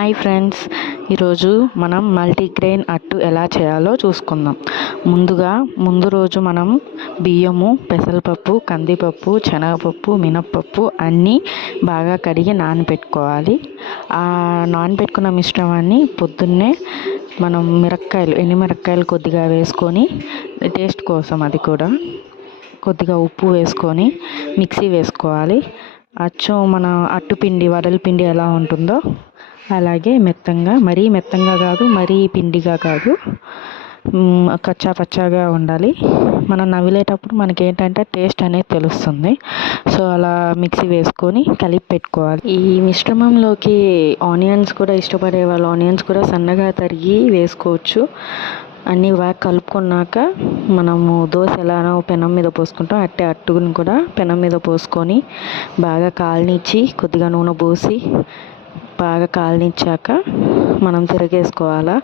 Hi friends, ఈరోజు మనం multigrain అట్టు ఎలా చేయాలో చూసుకుందాం. ముందు రోజు మనం బియ్యము, పెసరపప్పు, కందిపప్పు, శనగపప్పు, మినప్పప్పు అన్నీ బాగా కడిగి నానబెట్టుకోవాలి. ఆ నానబెట్టుకున్న మిశ్రమాన్ని పొద్దున్నే మనం ఎండుమిరపకాయలు కొద్దిగా వేసుకొని, టేస్ట్ కోసం అది కూడా కొద్దిగా ఉప్పు వేసుకొని మిక్సీ వేసుకోవాలి. మన అట్టుపిండి, వడల పిండి ఎలా ఉంటుందో అలాగే మెత్తంగా, మరీ మెత్తంగా కాదు, మరీ పిండిగా కాదు, కచ్చా పచ్చాగా ఉండాలి. మనం నవిలేటప్పుడు మనకి ఏంటంటే టేస్ట్ అనేది తెలుస్తుంది. సో అలా మిక్సీ వేసుకొని కలిపి పెట్టుకోవాలి. ఈ మిశ్రమంలోకి ఆనియన్స్ కూడా ఇష్టపడే వాళ్ళు ఆనియన్స్ కూడా సన్నగా తరిగి వేసుకోవచ్చు. అన్నీ బాగా కలుపుకున్నాక మనము దోశ ఎలానో పెనం మీద పోసుకుంటాం, అట్టుని కూడా పెనం మీద పోసుకొని బాగా కాలనిచ్చి కొద్దిగా నూనె పోసి బాగా కాలనిచ్చాక మనం తిరగేసుకోవాలా.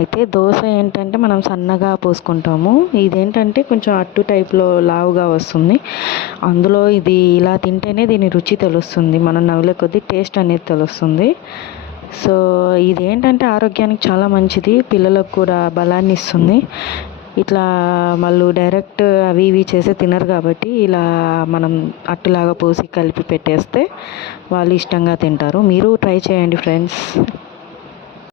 అయితే దోశ ఏంటంటే మనం సన్నగా పోసుకుంటాము, ఇదేంటంటే కొంచెం అట్టు టైప్లో లావుగా వస్తుంది. అందులో ఇది ఇలా తింటేనే దీని రుచి తెలుస్తుంది, మనం నవ్వులే కొద్దీ టేస్ట్ అనేది తెలుస్తుంది. సో ఇదేంటంటే ఆరోగ్యానికి చాలా మంచిది, పిల్లలకు కూడా బలాన్ని ఇస్తుంది. ఇట్లా వాళ్ళు డైరెక్ట్ అవి ఇవి చేసి తినరు కాబట్టి ఇలా మనం అట్టులాగా పోసి కలిపి పెట్టేస్తే వాళ్ళు ఇష్టంగా తింటారు. మీరు ట్రై చేయండి ఫ్రెండ్స్.